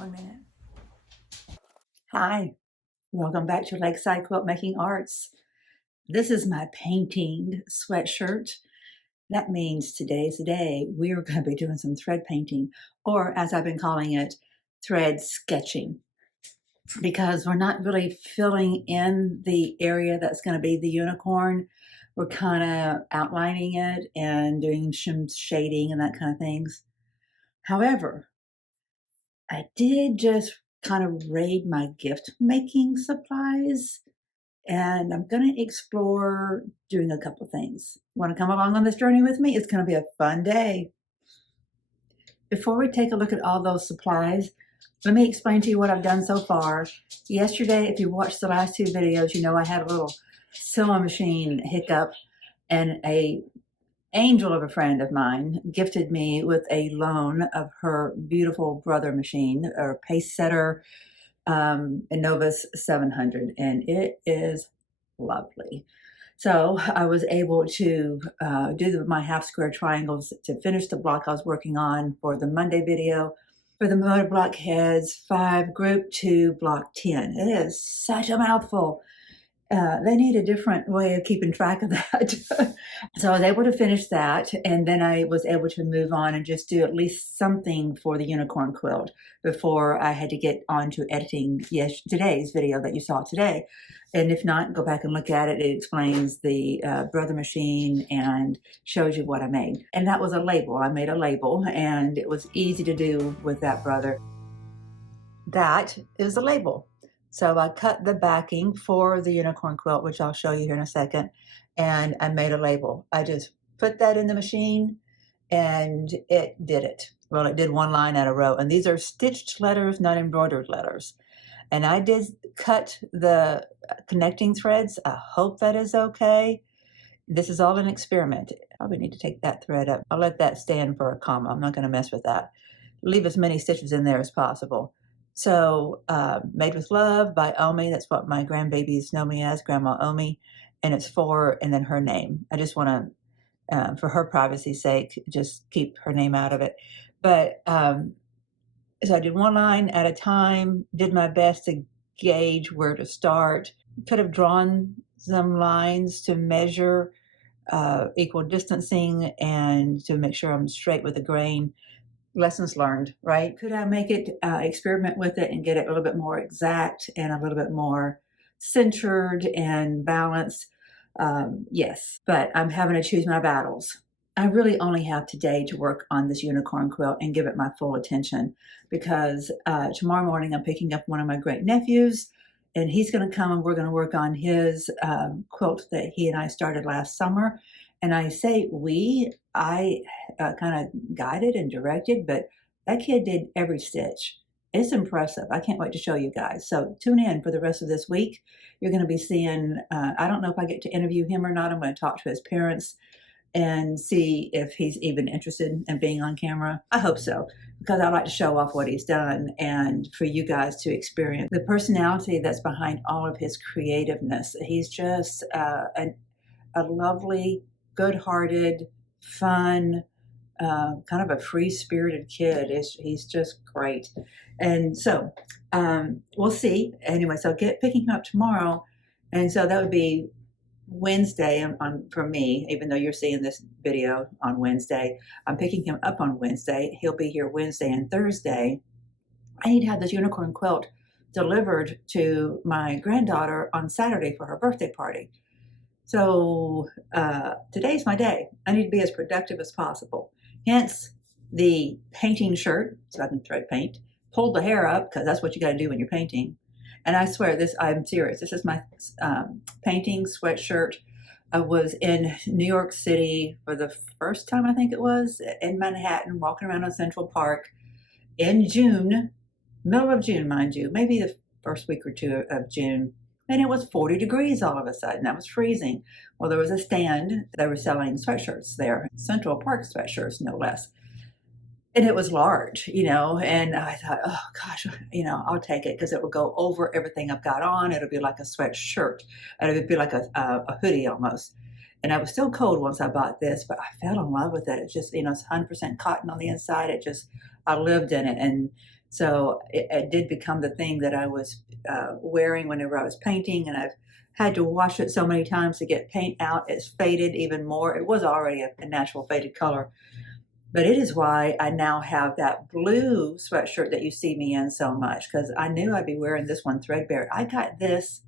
1 minute. Hi, welcome back to Lakeside Quilt Making Arts. This is my painting sweatshirt. That means today's the day we're going to be doing some thread painting, or as I've been calling it, thread sketching, because we're not really filling in the area that's going to be the unicorn. We're kind of outlining it and doing some shading and that kind of things. However, I did just kind of raid my gift making supplies, and I'm going to explore doing a couple of things. Want to come along on this journey with me? It's going to be a fun day. Before we take a look at all those supplies, let me explain to you what I've done so far. Yesterday, if you watched the last two videos, you know I had a little sewing machine hiccup, and a angel of a friend of mine gifted me with a loan of her beautiful brother machine, or pace setter, Innovis 700, and it is lovely. So I was able to do my half square triangles to finish the block I was working on for the Monday video. For the motor block heads 5, group 2, block 10. It is such a mouthful. They need a different way of keeping track of that. So I was able to finish that, and then I was able to move on and just do at least something for the unicorn quilt before I had to get on to editing today's video that you saw today. And if not, go back and look at it. It explains the brother machine and shows you what I made. And that was a label. I made a label, and it was easy to do with that brother. That is a label. So I cut the backing for the unicorn quilt, which I'll show you here in a second, and I made a label. I just put that in the machine, and it did it. Well, it did one line at a row, and these are stitched letters, not embroidered letters. And I did cut the connecting threads. I hope that is okay. This is all an experiment. I probably need to take that thread up. I'll let that stand for a comma. I'm not going to mess with that. Leave as many stitches in there as possible. So Made with Love by Omi. That's what my grandbabies know me as, Grandma Omi. And it's for, and then her name. I just want to, for her privacy's sake, just keep her name out of it. But so I did one line at a time, did my best to gauge where to start. Could have drawn some lines to measure equal distancing and to make sure I'm straight with the grain. Lessons learned, right? Could I make it, experiment with it and get it a little bit more exact and a little bit more centered and balanced? Yes, but I'm having to choose my battles. I really only have today to work on this unicorn quilt and give it my full attention, because tomorrow morning I'm picking up one of my great nephews, and he's going to come and we're going to work on his quilt that he and I started last summer. And I say I kind of guided and directed, but that kid did every stitch. It's impressive. I can't wait to show you guys. So tune in for the rest of this week. You're going to be seeing, I don't know if I get to interview him or not. I'm going to talk to his parents and see if he's even interested in being on camera. I hope so, because I like to show off what he's done and for you guys to experience the personality that's behind all of his creativeness. He's just a lovely, good-hearted, fun, kind of a free-spirited kid. He's just great. And so we'll see. Anyway, so picking him up tomorrow. And so that would be Wednesday for me, even though you're seeing this video on Wednesday. I'm picking him up on Wednesday. He'll be here Wednesday and Thursday. I need to have this unicorn quilt delivered to my granddaughter on Saturday for her birthday party. So today's my day. I need to be as productive as possible. Hence the painting shirt, so I can thread paint. Pulled the hair up, because that's what you got to do when you're painting. And I swear, I'm serious. This is my painting sweatshirt. I was in New York City for the first time, I think it was, in Manhattan, walking around on Central Park in June, middle of June, mind you, maybe the first week or two of June. And it was 40 degrees all of a sudden. That was freezing. Well, there was a stand. They were selling sweatshirts there, Central Park sweatshirts, no less. And it was large, and I thought, oh gosh, I'll take it, because it will go over everything I've got on. It'll be like a sweatshirt. And it would be like a hoodie almost. And I was still cold once I bought this, but I fell in love with it. It's just, it's 100% cotton on the inside. I lived in it. And So it did become the thing that I was wearing whenever I was painting, and I've had to wash it so many times to get paint out. It's faded even more. It was already a natural faded color, but it is why I now have that blue sweatshirt that you see me in so much, because I knew I'd be wearing this one threadbare. I got this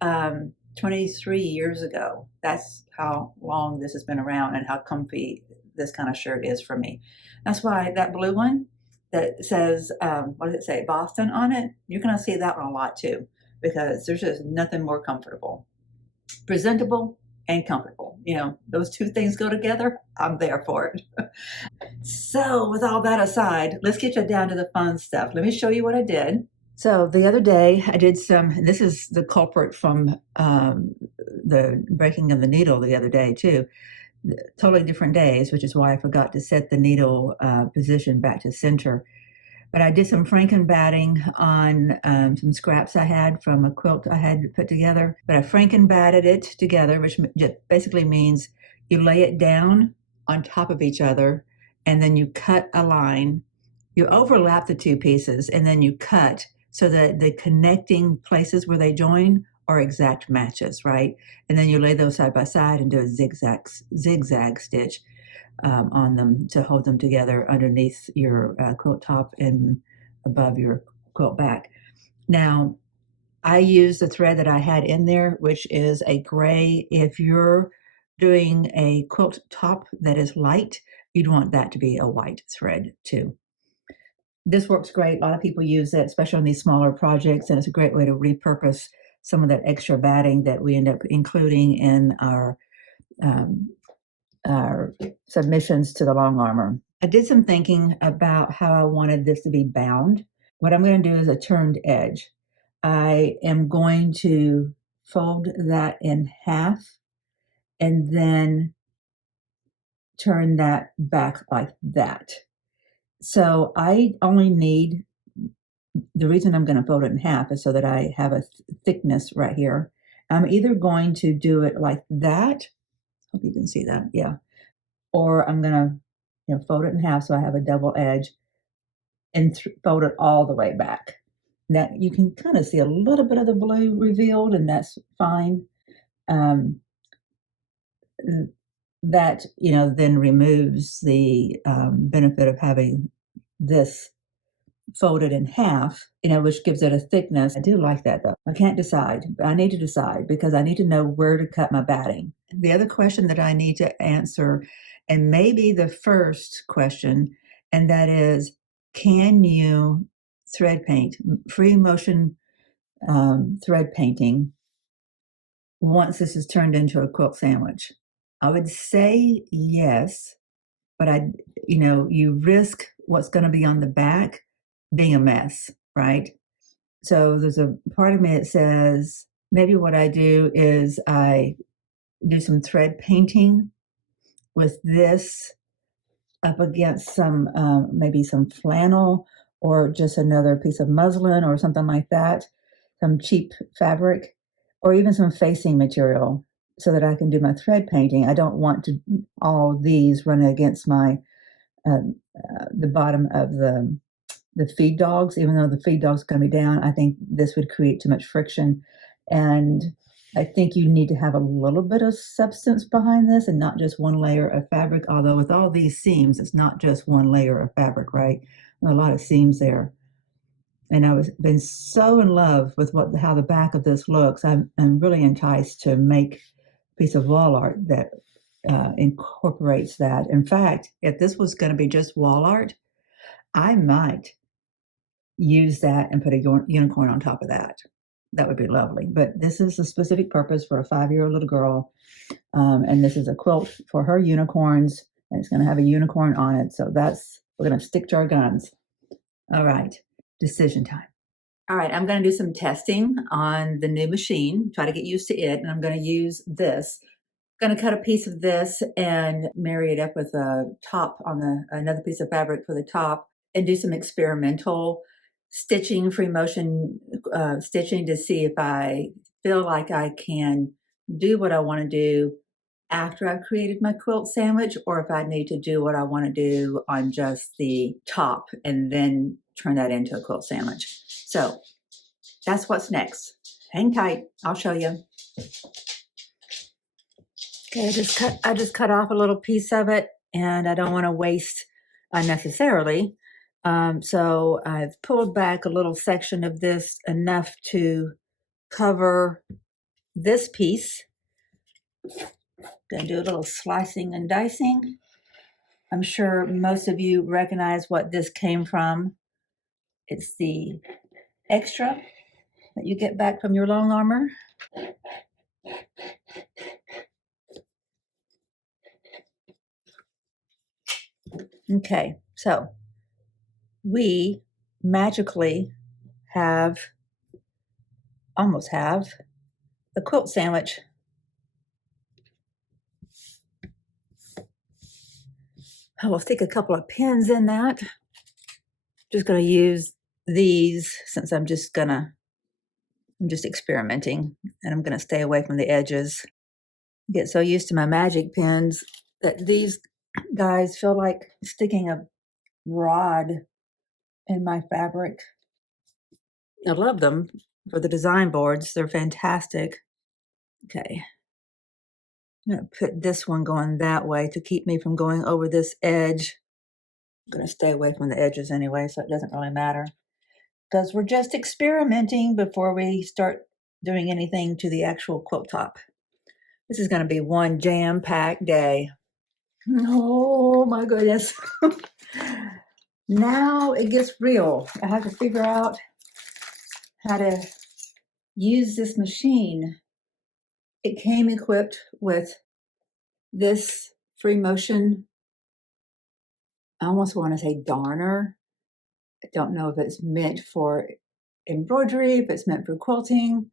23 years ago. That's how long this has been around and how comfy this kind of shirt is for me. That's why that blue one that says, what does it say, Boston on it, you're going to see that one a lot too, because there's just nothing more comfortable. Presentable and comfortable. You know, those two things go together. I'm there for it. So, with all that aside, let's get you down to the fun stuff. Let me show you what I did. So the other day I did this is the culprit from the breaking of the needle the other day too. Totally different days, which is why I forgot to set the needle position back to center. But I did some franken batting on some scraps I had from a quilt I had put together. But I franken batted it together, which basically means you lay it down on top of each other, and then you cut a line. You overlap the two pieces, and then you cut so that the connecting places where they join are exact matches, right? And then you lay those side by side and do a zigzag stitch on them to hold them together underneath your quilt top and above your quilt back. Now, I use the thread that I had in there, which is a gray. If you're doing a quilt top that is light, you'd want that to be a white thread too. This works great. A lot of people use it, especially on these smaller projects, and it's a great way to repurpose some of that extra batting that we end up including in our submissions to the long armor. I did some thinking about how I wanted this to be bound. What I'm going to do is a turned edge. I am going to fold that in half and then turn that back like that. So I only need, the reason I'm going to fold it in half is so that I have a thickness right here. I'm either going to do it like that. Hope you can see that. Yeah. Or I'm going to fold it in half so I have a double edge and fold it all the way back. Now you can kind of see a little bit of the blue revealed, and that's fine. That then removes the benefit of having this folded in half, which gives it a thickness. I do like that though. I can't decide. I need to decide because I need to know where to cut my batting. The other question that I need to answer, and maybe the first question, and that is, can you thread paint, free motion thread painting, once this is turned into a quilt sandwich? I would say yes, but you risk what's going to be on the back being a mess, right? So there's a part of me that says maybe what I do is I do some thread painting with this up against some maybe some flannel or just another piece of muslin or something like that, some cheap fabric, or even some facing material so that I can do my thread painting. I don't want to all these run against my the bottom of the feed dogs. Even though the feed dogs going to be down, I think this would create too much friction, and I think you need to have a little bit of substance behind this and not just one layer of fabric. Although with all these seams, it's not just one layer of fabric, right? There are a lot of seams there. And I was been so in love with how the back of this looks. I'm really enticed to make a piece of wall art that incorporates that. In fact, if this was going to be just wall art, I might use that and put a unicorn on top of that. That would be lovely. But this is a specific purpose for a 5-year-old little girl. And this is a quilt for her unicorns, and it's going to have a unicorn on it. So we're going to stick to our guns. All right, decision time. All right, I'm going to do some testing on the new machine, try to get used to it, and I'm going to use this. I'm going to cut a piece of this and marry it up with a top on another piece of fabric for the top, and do some experimental stitching, free motion stitching, to see if I feel like I can do what I want to do after I've created my quilt sandwich, or if I need to do what I want to do on just the top and then turn that into a quilt sandwich. So that's what's next. Hang tight, I'll show you. Okay, I just cut off a little piece of it, and I don't want to waste unnecessarily. So I've pulled back a little section of this enough to cover this piece. Gonna do a little slicing and dicing. I'm sure most of you recognize what this came from. It's the extra that you get back from your long armor. Okay, so we magically almost have the quilt sandwich. I will stick a couple of pins in that. Just going to use these since I'm just experimenting, and I'm going to stay away from the edges. Get so used to my magic pins that these guys feel like sticking a rod in my fabric. I love them for the design boards. They're fantastic. Okay. I'm going to put this one going that way to keep me from going over this edge. I'm going to stay away from the edges anyway, so it doesn't really matter. Because we're just experimenting before we start doing anything to the actual quilt top. This is going to be one jam-packed day. Oh my goodness. Now it gets real. I have to figure out how to use this machine. It came equipped with this free motion, I almost want to say darner. I don't know if it's meant for embroidery, if it's meant for quilting.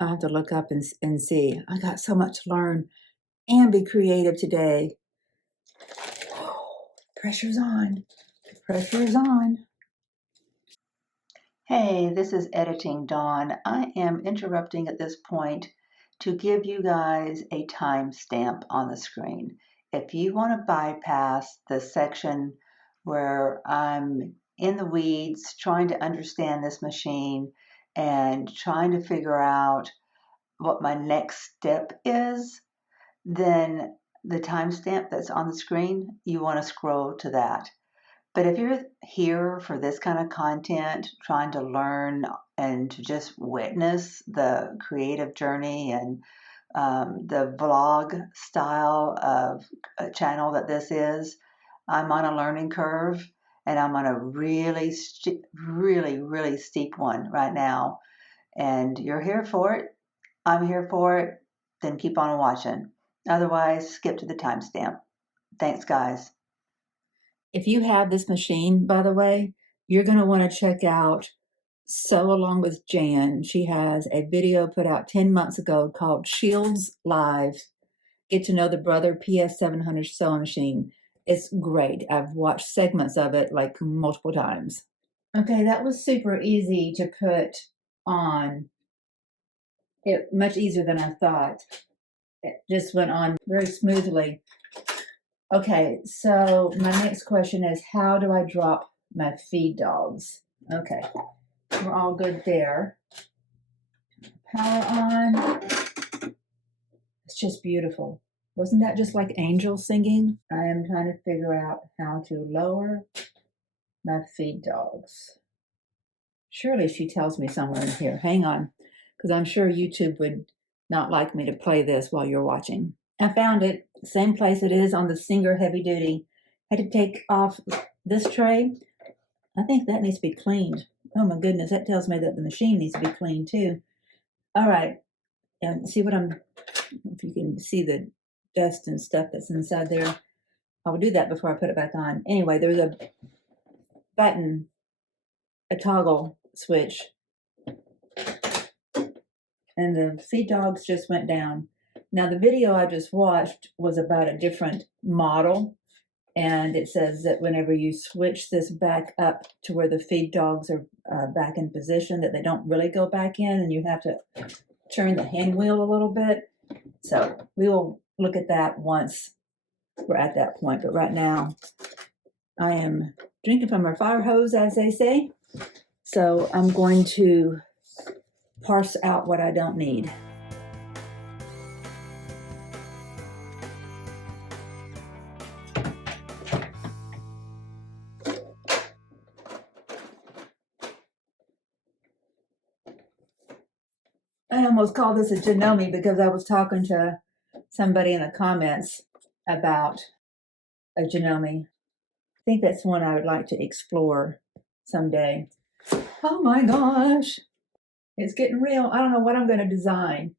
I'll have to look up and see. I got so much to learn and be creative today. Pressure's on. Pressure is on. Hey, this is Editing Dawn. I am interrupting at this point to give you guys a timestamp on the screen. If you want to bypass the section where I'm in the weeds trying to understand this machine and trying to figure out what my next step is, then the timestamp that's on the screen, you want to scroll to that. But if you're here for this kind of content, trying to learn and to just witness the creative journey and the vlog style of a channel that this is, I'm on a learning curve, and I'm on a really steep one right now. And you're here for it. I'm here for it. Then keep on watching. Otherwise, skip to the timestamp. Thanks, guys. If you have this machine, by the way, you're going to want to check out Sew Along with Jan. She has a video put out 10 months ago called Shields Live. Get to know the Brother PS700 sewing machine. It's great. I've watched segments of it like multiple times. Okay, that was super easy to put on. It much easier than I thought. It just went on very smoothly. Okay, so my next question is, how do I drop my feed dogs? Okay, we're all good there. Power on. It's just beautiful. Wasn't that just like angels singing? I am trying to figure out how to lower my feed dogs. Surely she tells me somewhere in here. Hang on, because I'm sure YouTube would not like me to play this while you're watching. I found it, same place it is on the Singer Heavy Duty. Had to take off this tray. I think that needs to be cleaned. Oh my goodness, that tells me that the machine needs to be cleaned too. All right, and see what if you can see the dust and stuff that's inside there. I will do that before I put it back on. Anyway, there's a button, a toggle switch, and the feed dogs just went down. Now the video I just watched was about a different model, and it says that whenever you switch this back up to where the feed dogs are back in position, that they don't really go back in, and you have to turn the hand wheel a little bit. So we will look at that once we're at that point. But right now, I am drinking from a fire hose, as they say. So I'm going to parse out what I don't need. I almost called this a Janome because I was talking to somebody in the comments about a Janome. I think that's one I would like to explore someday. Oh my gosh, it's getting real. I don't know what I'm going to design.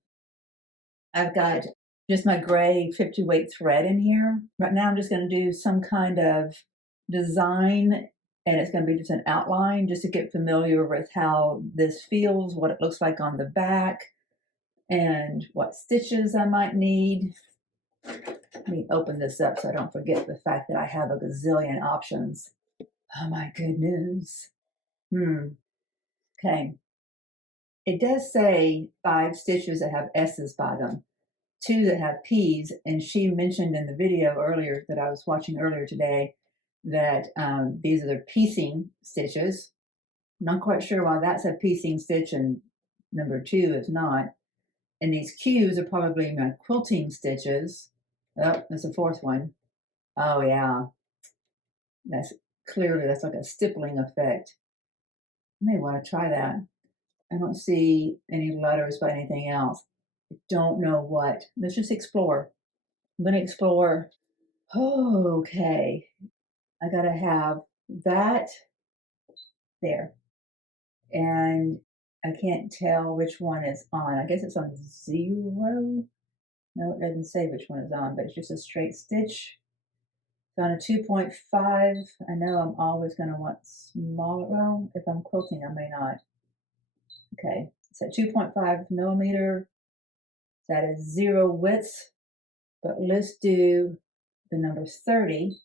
I've got just my gray 50 weight thread in here. Right now I'm just going to do some kind of design, and it's going to be just an outline just to get familiar with how this feels, what it looks like on the back, and what stitches I might need. Let me open this up so I don't forget the fact that I have a gazillion options. Oh my goodness. Okay. It does say 5 stitches that have S's by them, 2 that have P's, and she mentioned in the video earlier that I was watching earlier today that these are the piecing stitches. Not quite sure why that's a piecing stitch and number 2 is not. And these Q's are probably my quilting stitches. Oh, there's a 4th one. Oh yeah, that's like a stippling effect. I may want to try that. I don't see any letters by anything else. I don't know what. Let's just explore. I'm going to explore. Oh, okay. I got to have that there. And I can't tell which one is on. I guess it's on 0. No, it doesn't say which one is on, but it's just a straight stitch. It's on a 2.5. I know I'm always going to want smaller. Well, if I'm quilting, I may not. Okay, it's at 2.5 millimeter. That is 0 width, but let's do the number 30,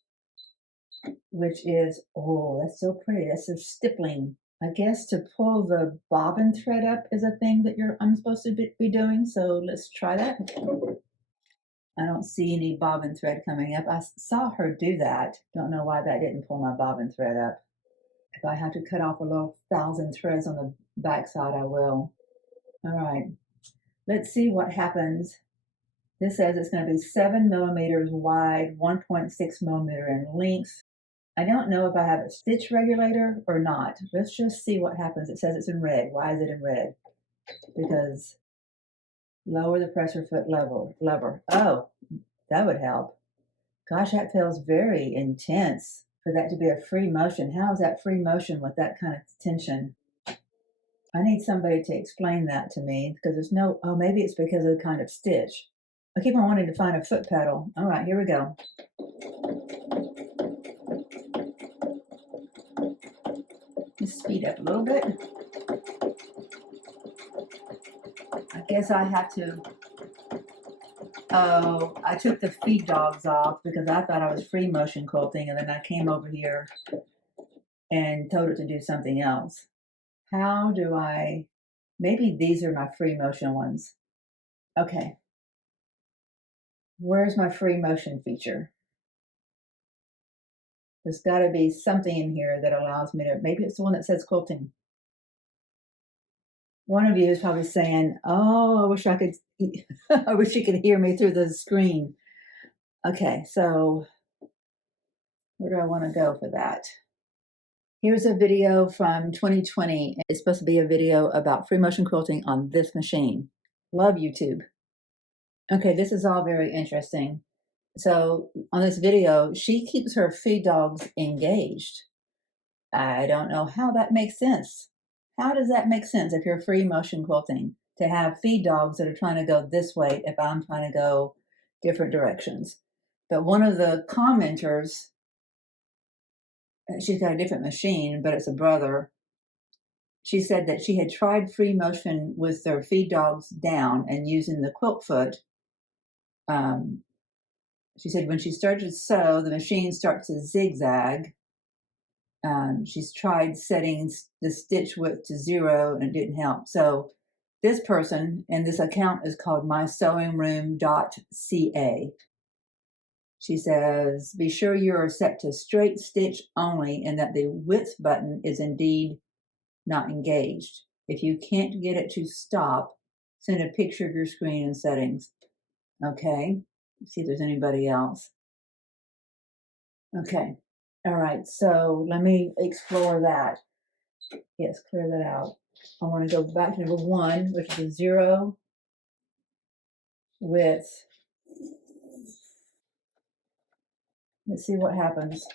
which is, oh, that's so pretty. That's a stippling. I guess to pull the bobbin thread up is a thing that I'm supposed to be doing, so let's try that. I don't see any bobbin thread coming up. I saw her do that. Don't know why that didn't pull my bobbin thread up. If I have to cut off a little 1,000 threads on the back side, I will. All right, let's see what happens. This says it's going to be 7 millimeters wide, 1.6 millimeter in length. I don't know if I have a stitch regulator or not. Let's just see what happens. It says it's in red. Why is it in red? Because lower the pressure foot lever. Oh, that would help. Gosh, that feels very intense for that to be a free motion. How is that free motion with that kind of tension? I need somebody to explain that to me because there's no, oh, maybe it's because of the kind of stitch. I keep on wanting to find a foot pedal. All right, here we go. Just speed up a little bit. I guess I have to, oh, I took the feed dogs off because I thought I was free motion quilting, and then I came over here and told it to do something else. How do I, maybe these are my free motion ones. Okay. Where's my free motion feature? There's got to be something in here that allows me to, maybe it's the one that says quilting. One of you is probably saying, oh, I wish I could, I wish you could hear me through the screen. Okay, so where do I want to go for that? Here's a video from 2020. It's supposed to be a video about free motion quilting on this machine. Love YouTube. Okay, this is all very interesting. So on this video, she keeps her feed dogs engaged. I don't know how that makes sense. How does that make sense if you're free motion quilting to have feed dogs that are trying to go this way if I'm trying to go different directions? But one of the commenters, she's got a different machine, but it's a brother. She said that she had tried free motion with their feed dogs down and using the quilt foot. She said when she started to sew, the machine starts to zigzag. She's tried setting the stitch width to 0 and it didn't help. So This person and this account is called mysewingroom.ca. She says, be sure you are set to straight stitch only and that the width button is indeed not engaged. If you can't get it to stop, send a picture of your screen and settings. Okay, let's see if there's anybody else. Okay, all right, so let me explore that. Yes, clear that out. I want to go back to number 1, which is a 0 width. Let's see what happens.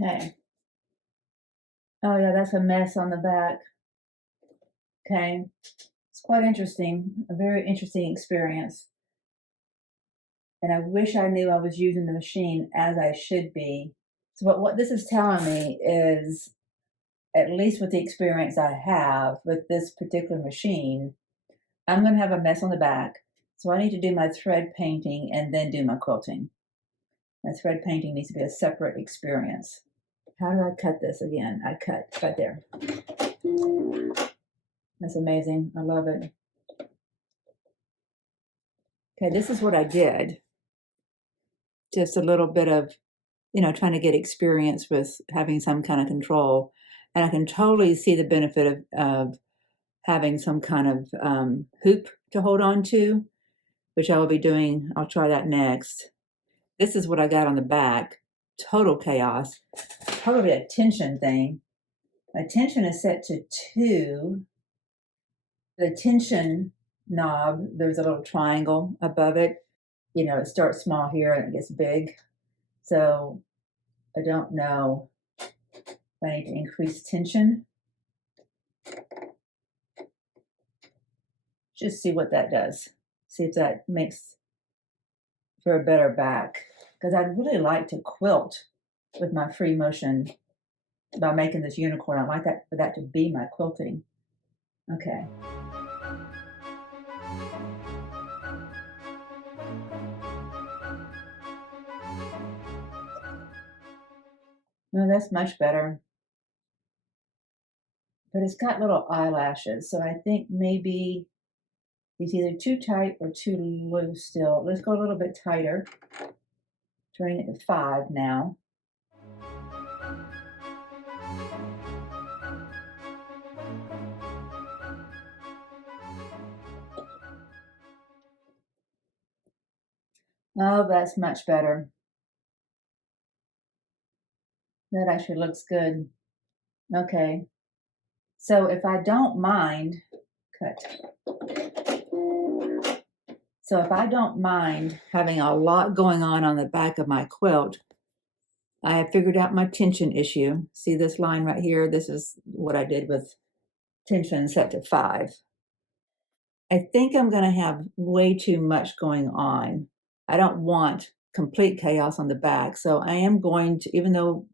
Okay. Oh yeah, that's a mess on the back. Okay. It's quite interesting, a very interesting experience. And I wish I knew I was using the machine as I should be. So what this is telling me is, at least with the experience I have with this particular machine, I'm going to have a mess on the back. So I need to do my thread painting and then do my quilting. My thread painting needs to be a separate experience. How do I cut this again? I cut right there. That's amazing. I love it. Okay, this is what I did. Just a little bit of, trying to get experience with having some kind of control. And I can totally see the benefit of having some kind of hoop to hold on to, which I will be doing. I'll try that next. This is what I got on the back. Total chaos. Probably a tension thing. My tension is set to 2. The tension knob, there's a little triangle above it. It starts small here and it gets big. So I don't know if I need to increase tension. Just see what that does. See if that makes for a better back. Because I'd really like to quilt with my free motion by making this unicorn. I'd like that for that to be my quilting. Okay. No, that's much better. But it's got little eyelashes, so I think maybe it's either too tight or too loose still. Let's go a little bit tighter. Turning it to 5 now. Oh, that's much better. That actually looks good. Okay. So if I don't mind, So if I don't mind having a lot going on the back of my quilt, I have figured out my tension issue. See this line right here? This is what I did with tension set to 5. I think I'm going to have way too much going on. I don't want complete chaos on the back. So I am going to, even though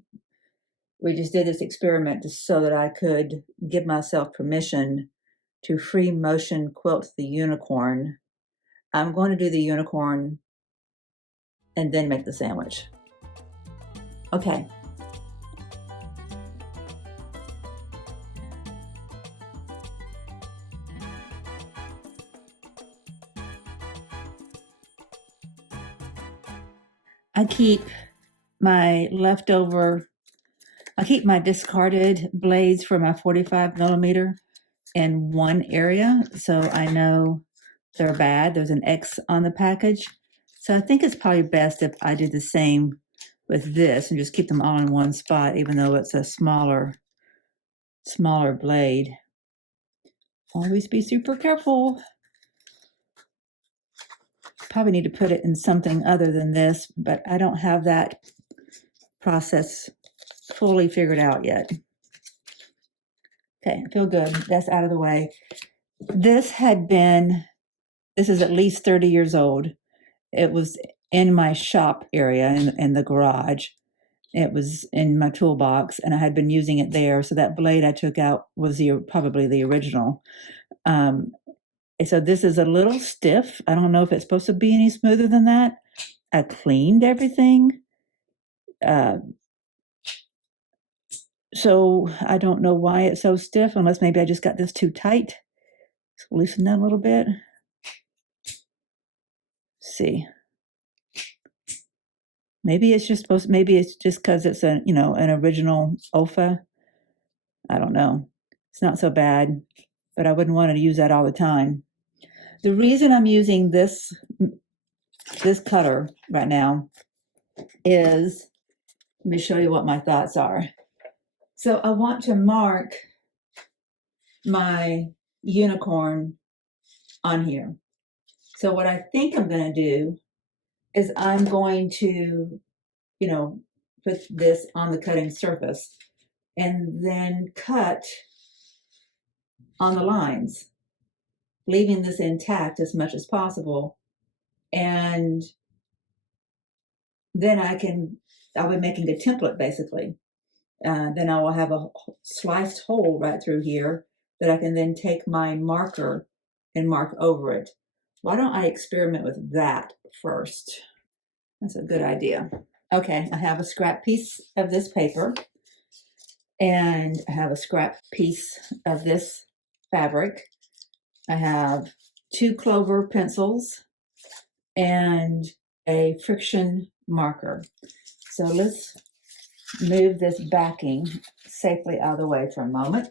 we just did this experiment just so that I could give myself permission to free motion quilt the unicorn, I'm going to do the unicorn and then make the sandwich. Okay. I keep my discarded blades for my 45 millimeter in one area, so I know they're bad. There's an X on the package. So I think it's probably best if I do the same with this and just keep them all in one spot, even though it's a smaller blade. Always be super careful. Probably need to put it in something other than this, but I don't have that process fully figured out yet. Okay, I feel good. That's out of the way. This is at least 30 years old. It was in my shop area in the garage. It was in my toolbox, and I had been using it there. So that blade I took out was probably the original. So this is a little stiff. I don't know if it's supposed to be any smoother than that. I cleaned everything. So I don't know why it's so stiff, unless maybe I just got this too tight. So loosen that a little bit. See. Maybe it's just because it's an original OFA. I don't know. It's not so bad, but I wouldn't want to use that all the time. The reason I'm using this cutter right now is, let me show you what my thoughts are. So I want to mark my unicorn on here. So what I think I'm going to do is I'm going to, put this on the cutting surface and then cut on the lines, leaving this intact as much as possible. And then I'll be making a template basically. Then I will have a sliced hole right through here that I can then take my marker and mark over it. Why don't I experiment with that first? That's a good idea. Okay, I have a scrap piece of this paper, and I have a scrap piece of this fabric. I have 2 clover pencils and a friction marker. So let's move this backing safely out of the way for a moment.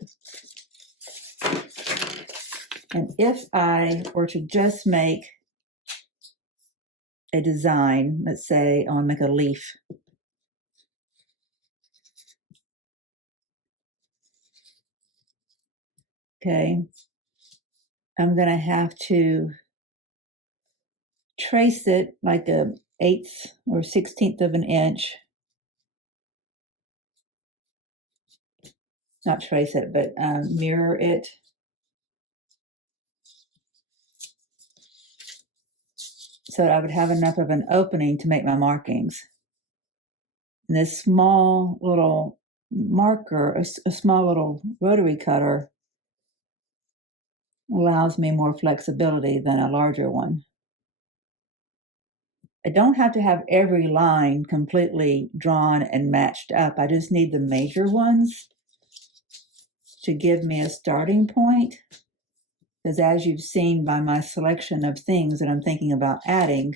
And if I were to just make a design, let's say I want to make a leaf. Okay, I'm going to have to trace it like a 1/8 or 1/16 of an inch. Not trace it, but mirror it. So that I would have enough of an opening to make my markings. And this small little marker, a small little rotary cutter, allows me more flexibility than a larger one. I don't have to have every line completely drawn and matched up. I just need the major ones to give me a starting point. Because as you've seen by my selection of things that I'm thinking about adding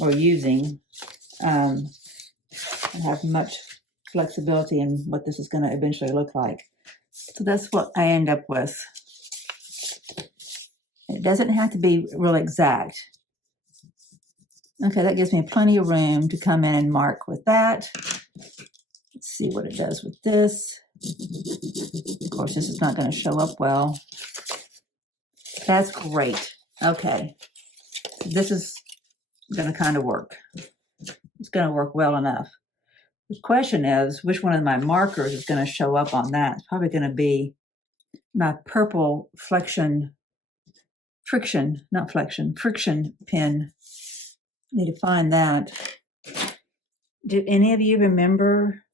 or using, I have much flexibility in what this is going to eventually look like. So that's what I end up with. It doesn't have to be real exact. Okay, that gives me plenty of room to come in and mark with that. Let's see what it does with this. Of course, this is not going to show up well. That's great. Okay, this is going to kind of work. It's going to work well enough. The question is, which one of my markers is going to show up on that? It's probably going to be my purple friction pen. Need to find that. Do any of you remember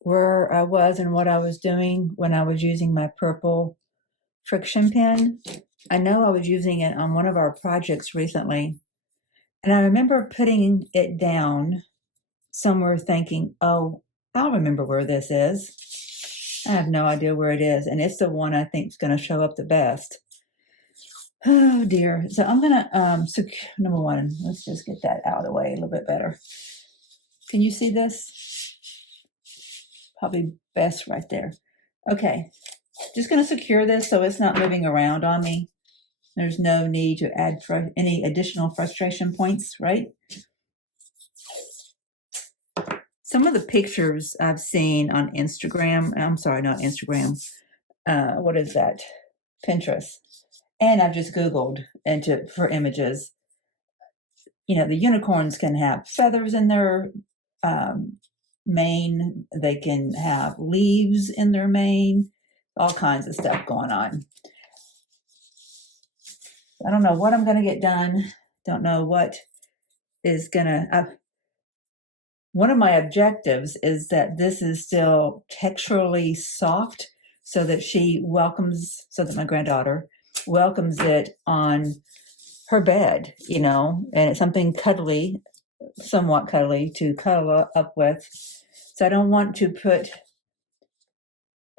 where I was and what I was doing when I was using my purple friction pen? I know I was using it on one of our projects recently, and I remember putting it down somewhere thinking, oh, I'll remember where this is. I have no idea where it is, and it's the one I think is going to show up the best. Oh dear. So I'm going to, number one, let's just get that out of the way a little bit better. Can you see this? Probably best right there. Okay, just going to secure this so it's not moving around on me. There's no need to add any additional frustration points, right? Some of the pictures I've seen on Instagram, I'm sorry, not Instagram, what is that? Pinterest. And I've just Googled for images. The unicorns can have feathers in their mane. They can have leaves in their mane. All kinds of stuff going on. I don't know what I'm going to get done. Don't know what is going to... One of my objectives is that this is still texturally soft so that so that my granddaughter welcomes it on her bed, and it's something cuddly, somewhat cuddly to cuddle up with. So I don't want to put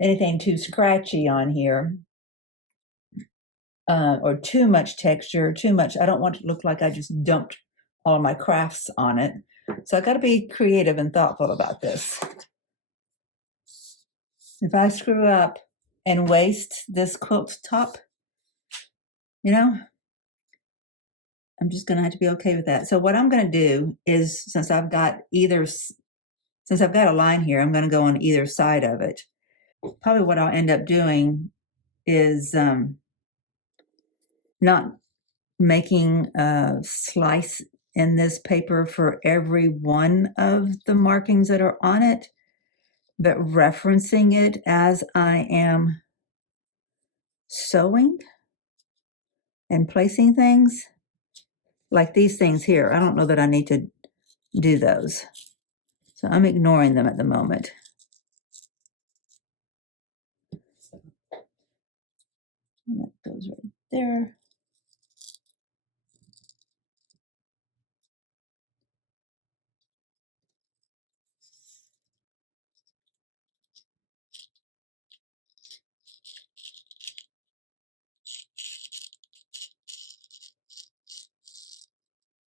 anything too scratchy on here. Or too much texture, I don't want it to look like I just dumped all my crafts on it. So I got to be creative and thoughtful about this. If I screw up and waste this quilt top, I'm just going to have to be okay with that. So what I'm going to do is, since I've got a line here, I'm going to go on either side of it. Probably what I'll end up doing is not making a slice in this paper for every one of the markings that are on it, but referencing it as I am sewing and placing things. Like these things here, I don't know that I need to do those. So I'm ignoring them at the moment. And that goes right there.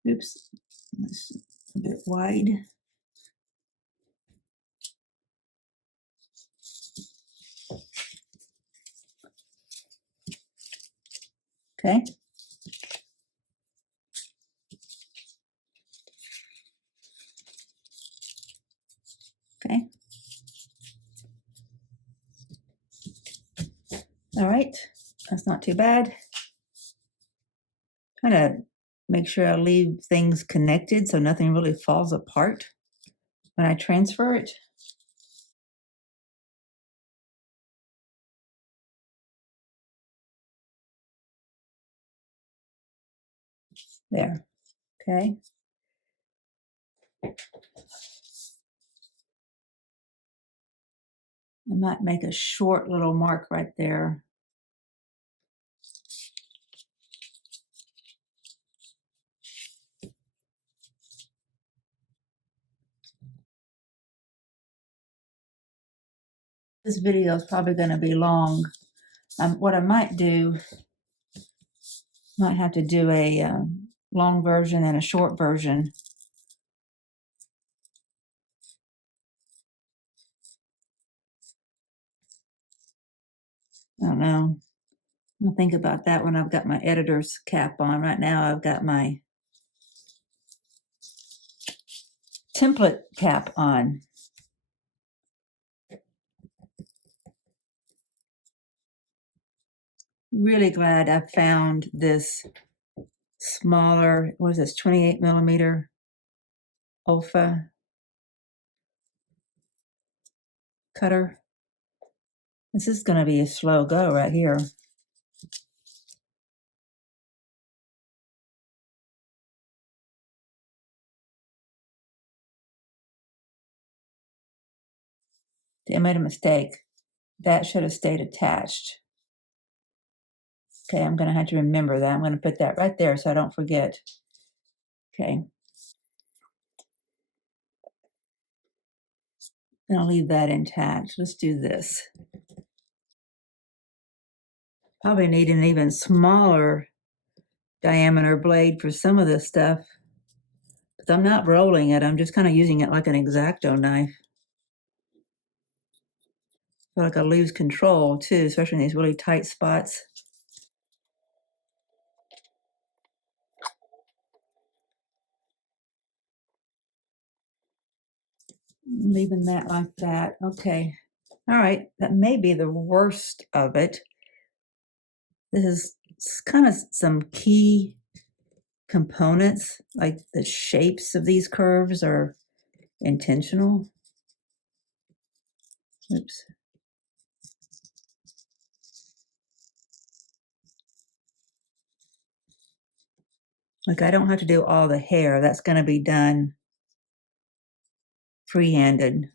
Oops, that's a bit wide. Okay. Okay. All right, that's not too bad. Kind of make sure I leave things connected so nothing really falls apart when I transfer it. There, okay. I might make a short little mark right there. This video is probably going to be long. What I might do, might have to do a long version and a short version. I don't know. I'll think about that when I've got my editor's cap on. Right now I've got my template cap on. Really glad I found this smaller, what is this, 28 millimeter Olfa cutter. This is going to be a slow go right here. I made a mistake. That should have stayed attached. Okay, I'm going to have to remember that. I'm going to put that right there so I don't forget. Okay. And I'll leave that intact. Let's do this. Probably need an even smaller diameter blade for some of this stuff. But I'm not rolling it. I'm just kind of using it like an X-Acto knife. I feel like I lose control too, especially in these really tight spots. Leaving that like that. Okay. All right. That may be the worst of it. This is kind of some key components, like the shapes of these curves are intentional. Oops. Like I don't have to do all the hair. That's going to be done free-handed.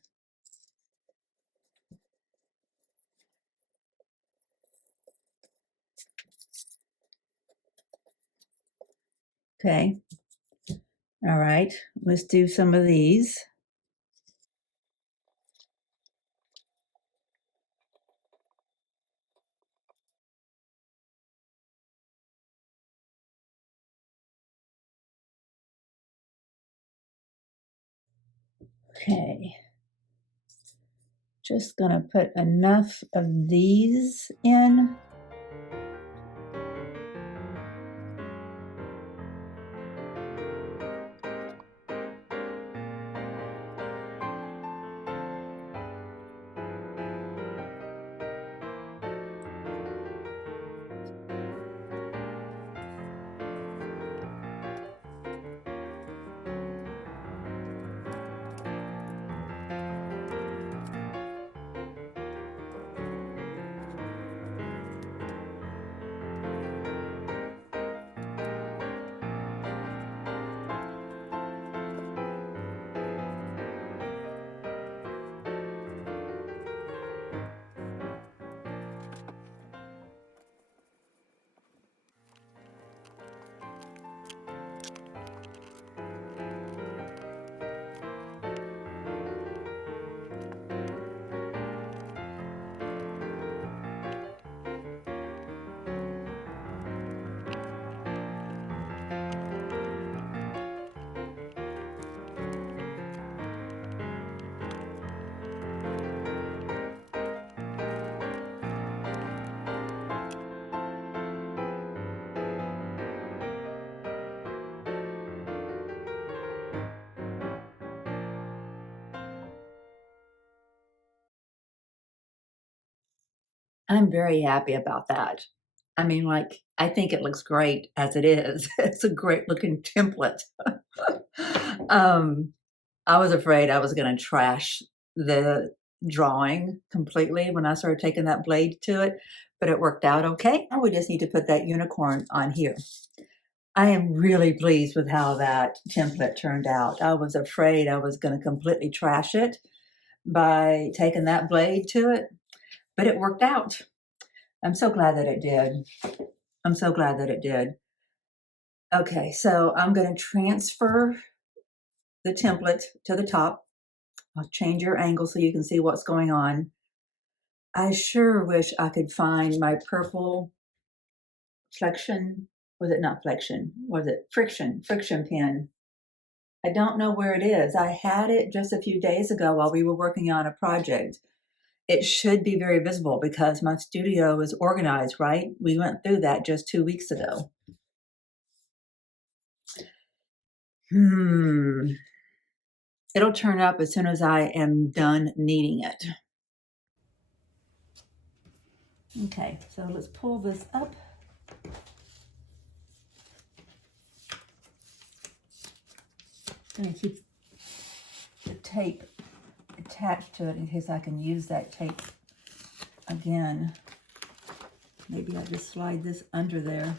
Okay. All right, let's do some of these. Okay. Just gonna put enough of these in. I'm very happy about that. I mean, like, I think it looks great as it is. It's a great looking template. um, I was afraid I was gonna trash the drawing completely when I started taking that blade to it, but it worked out okay. Now we just need to put that unicorn on here. I am really pleased with how that template turned out. I was afraid I was gonna completely trash it by taking that blade to it, but it worked out. I'm so glad that it did. I'm so glad that it did. Okay, so I'm going to transfer the template to the top. I'll change your angle so you can see what's going on. I sure wish I could find my purple flexion. Was it not flexion? Was it friction pen? I don't know where it is. I had it just a few days ago while we were working on a project. It should be very visible because my studio is organized, right? We went through that just 2 weeks ago. It'll turn up as soon as I am done kneading it. Okay, so let's pull this up. I'm going to keep the tape attached to it in case I can use that tape again. Maybe I'll just slide this under there.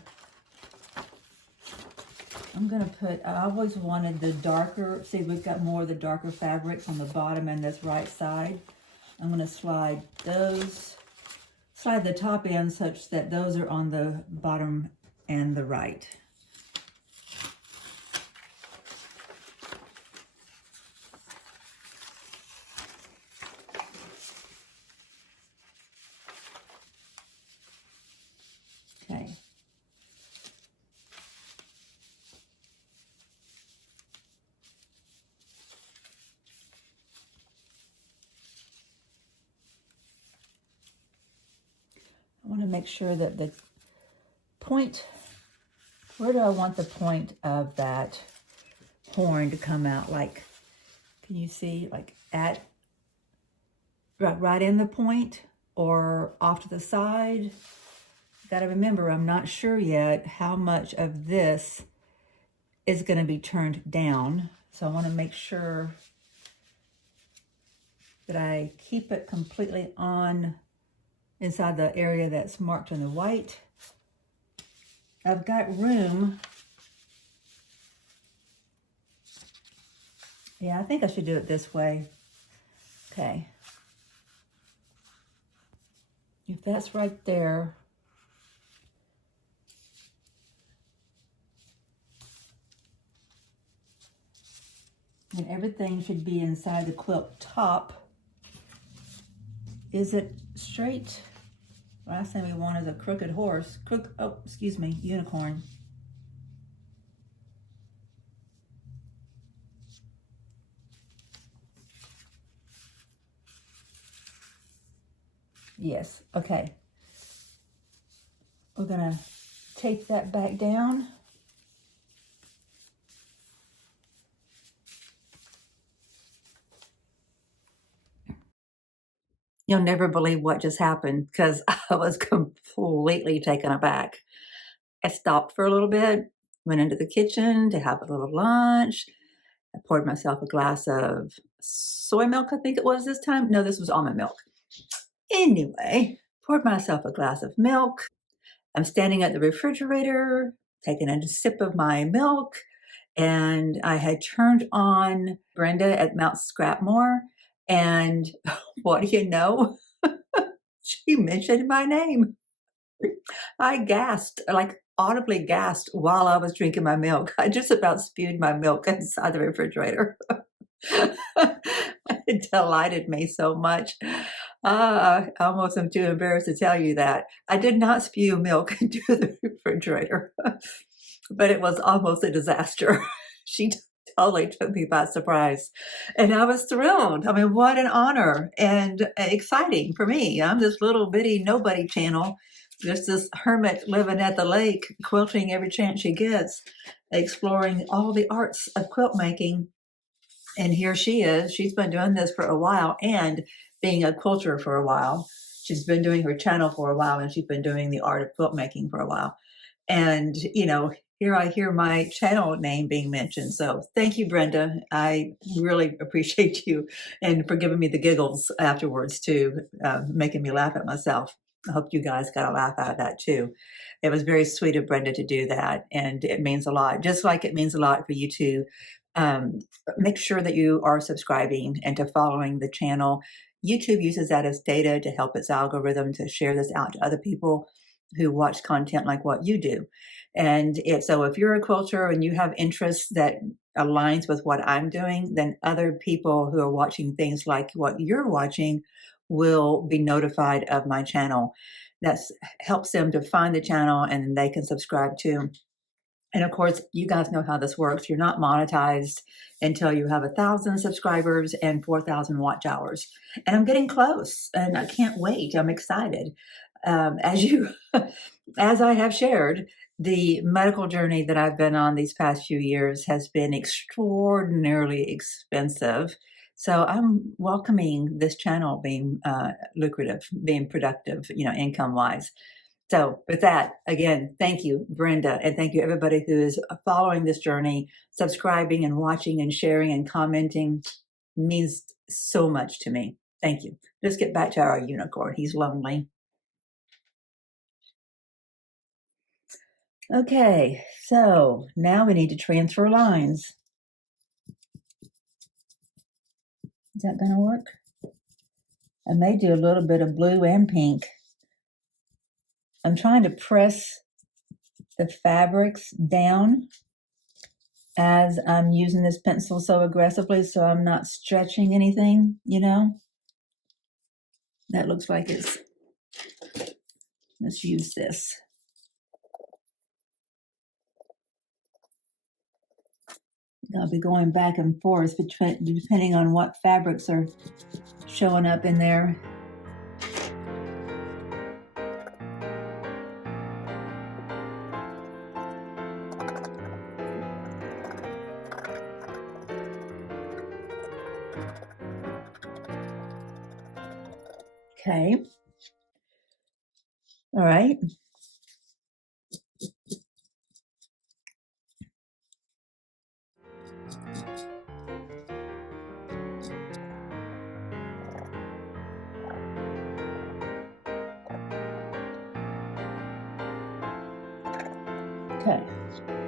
I'm going to put, I always wanted the darker, see we've got more of the darker fabrics on the bottom and this right side. I'm going to slide the top end such that those are on the bottom and the right. Okay. I want to make sure that the point, where do I want the point of that horn to come out? Like, can you see, like at, right in the point or off to the side? Got to remember, I'm not sure yet how much of this is going to be turned down. So I want to make sure that I keep it completely on inside the area that's marked in the white. I've got room Yeah, I think I should do it this way. Okay. If that's right there, and everything should be inside the quilt top. Is it straight? Last thing we want is a crooked horse. Oh, excuse me, unicorn. Yes, okay. We're gonna tape that back down. You'll never believe what just happened because I was completely taken aback. I stopped for a little bit, went into the kitchen to have a little lunch. I poured myself a glass of soy milk, I think it was this time. No, this was almond milk. Anyway, poured myself a glass of milk. I'm standing at the refrigerator, taking a sip of my milk, and I had turned on Brenda at Mount Scrapmore, and what do you know? She mentioned my name. I gasped, like audibly gasped while I was drinking my milk. I just about spewed my milk inside the refrigerator. It delighted me so much. I almost am too embarrassed to tell you that. I did not spew milk into the refrigerator, but it was almost a disaster. She totally took me by surprise. And I was thrilled. I mean, what an honor and exciting for me. I'm this little bitty nobody channel, just this hermit living at the lake, quilting every chance she gets, exploring all the arts of quilt making. And here she is. She's been doing this for a while and being a quilter for a while. She's been doing her channel for a while and she's been doing the art of quilt making for a while. And, here I hear my channel name being mentioned. So thank you, Brenda. I really appreciate you and for giving me the giggles afterwards too, making me laugh at myself. I hope you guys got a laugh out of that too. It was very sweet of Brenda to do that. And it means a lot, just like it means a lot for you to make sure that you are subscribing and to following the channel. YouTube uses that as data to help its algorithm to share this out to other people who watch content like what you do. And if you're a quilter and you have interests that aligns with what I'm doing, then other people who are watching things like what you're watching will be notified of my channel. That helps them to find the channel and they can subscribe too. And of course, you guys know how this works. You're not monetized until you have 1,000 subscribers and 4,000 watch hours. And I'm getting close and I can't wait. I'm excited. As I have shared, the medical journey that I've been on these past few years has been extraordinarily expensive. So I'm welcoming this channel being lucrative, being productive, income wise. So with that, again, thank you, Brenda, and thank you everybody who is following this journey, subscribing and watching and sharing and commenting. Means so much to me. Thank you. Let's get back to our unicorn. He's lonely. Okay, so now we need to transfer lines. Is that going to work? I may do a little bit of blue and pink. I'm trying to press the fabrics down as I'm using this pencil so aggressively so I'm not stretching anything, That looks like let's use this. I'll be going back and forth depending on what fabrics are showing up in there. Okay. All right. Okay.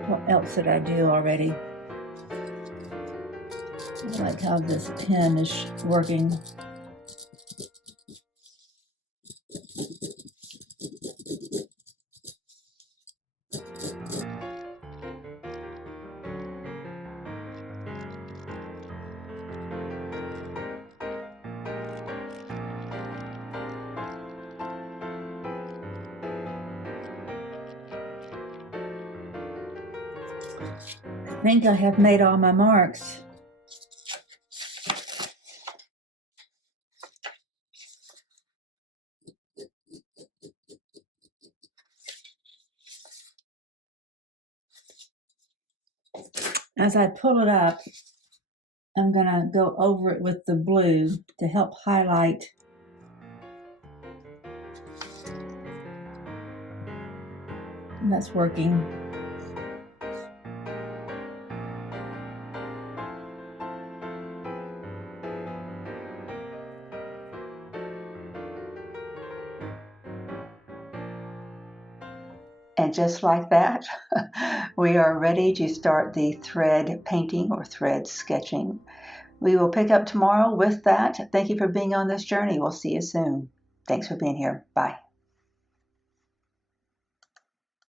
What else did I do already? I like how this pen is working. I think I have made all my marks. As I pull it up, I'm gonna go over it with the blue to help highlight. And that's working. And just like that, we are ready to start the thread painting or thread sketching. We will pick up tomorrow with that. Thank you for being on this journey. We'll see you soon. Thanks for being here. Bye.